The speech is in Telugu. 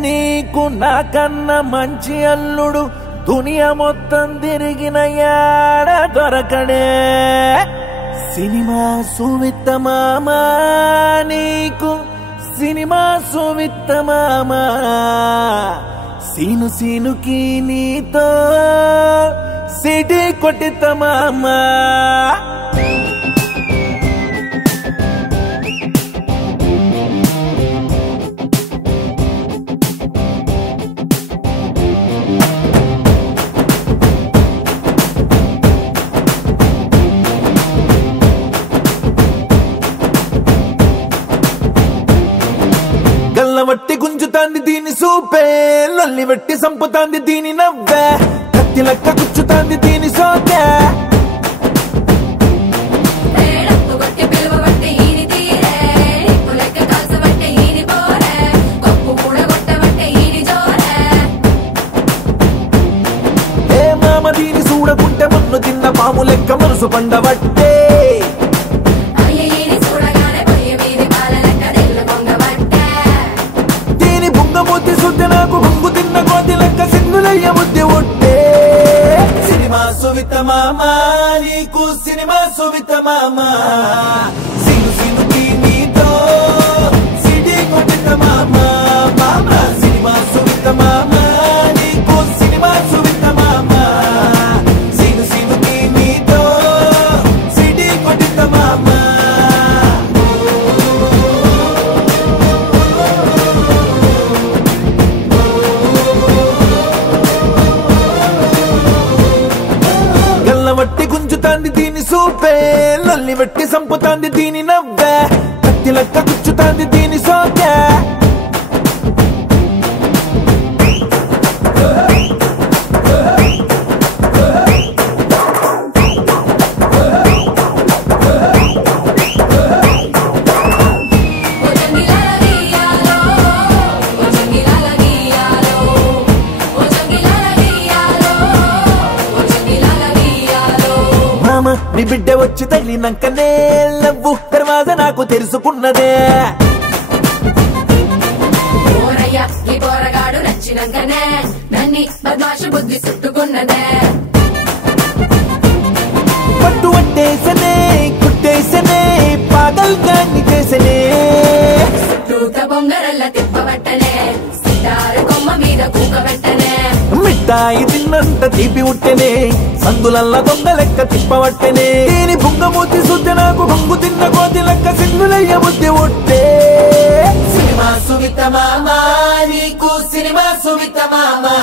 నీకు నాకన్నా మంచి అల్లుడు దునియా మొత్తం తిరిగిన యాడ దొరకడే సినిమా సువిత్త మామా నీకు సినిమా సువిత్త మామా సీను సీనుకి నీతో సిటీ కొట్టిత మామా గల్లవట్టి గుంజుతాంది దీని సూపే లొల్లి వట్టి సంపుతాంది దీని నవ్వే కత్తి లెక్క గుచ్చుతాంది దీని సోకే ఏ మామ దీని చూడకుంటే మన్ను తిన్న పాము లెక్క మనసు పండబట్టే నాకు బొంగు తిన్న కోతి లెక్క సింగులయ్య బుద్ధి ఒట్టే సినిమా సువిత మామా నీకు సినిమా సువిత మామా సిను సినుకి నీతో సిటీ కొట్టిత మామా మామా సినిమా సువిత మామా నీకు సినిమా సువిత మామా సిను సినుకి నీతో సిటీ కొట్టిత మామా వట్టి గుంజుతాంది దీని సూపే లొల్లి వట్టి సంపుతాంది దీని నవ్వే కత్తి లెక్క గుచ్చుతాంది దీని సోకే నీ బిడ్డ వచ్చి తగిలినాకనే లవ్వు దర్వాజా నాకు తెలుసుకున్నదే ఈ పోరగాడు నచ్చినాకనే నన్ని బద్మాషు బుద్ధి చుట్టుకున్నదే పట్టు పట్టేసనే కుట్టేసనే పాగల్ గాన్ని చేసనే చుట్టూత బొంగరల్ల తిప్పబట్టనే సితారు కొమ్మ మీద కూకబెట్టనే మిఠాయి తిన్నంత తీపి ఉట్టెనే సందులల్ల దొంగ లెక్క తిప్పబట్టెనే దీని బుంగమూతి సుద్ది నాకు బొంగు తిన్న కోతి లెక్క సింగులయ్య బుద్ధి ఒట్టే సినిమా సువిత మామా నీకు సినిమా సువిత మామా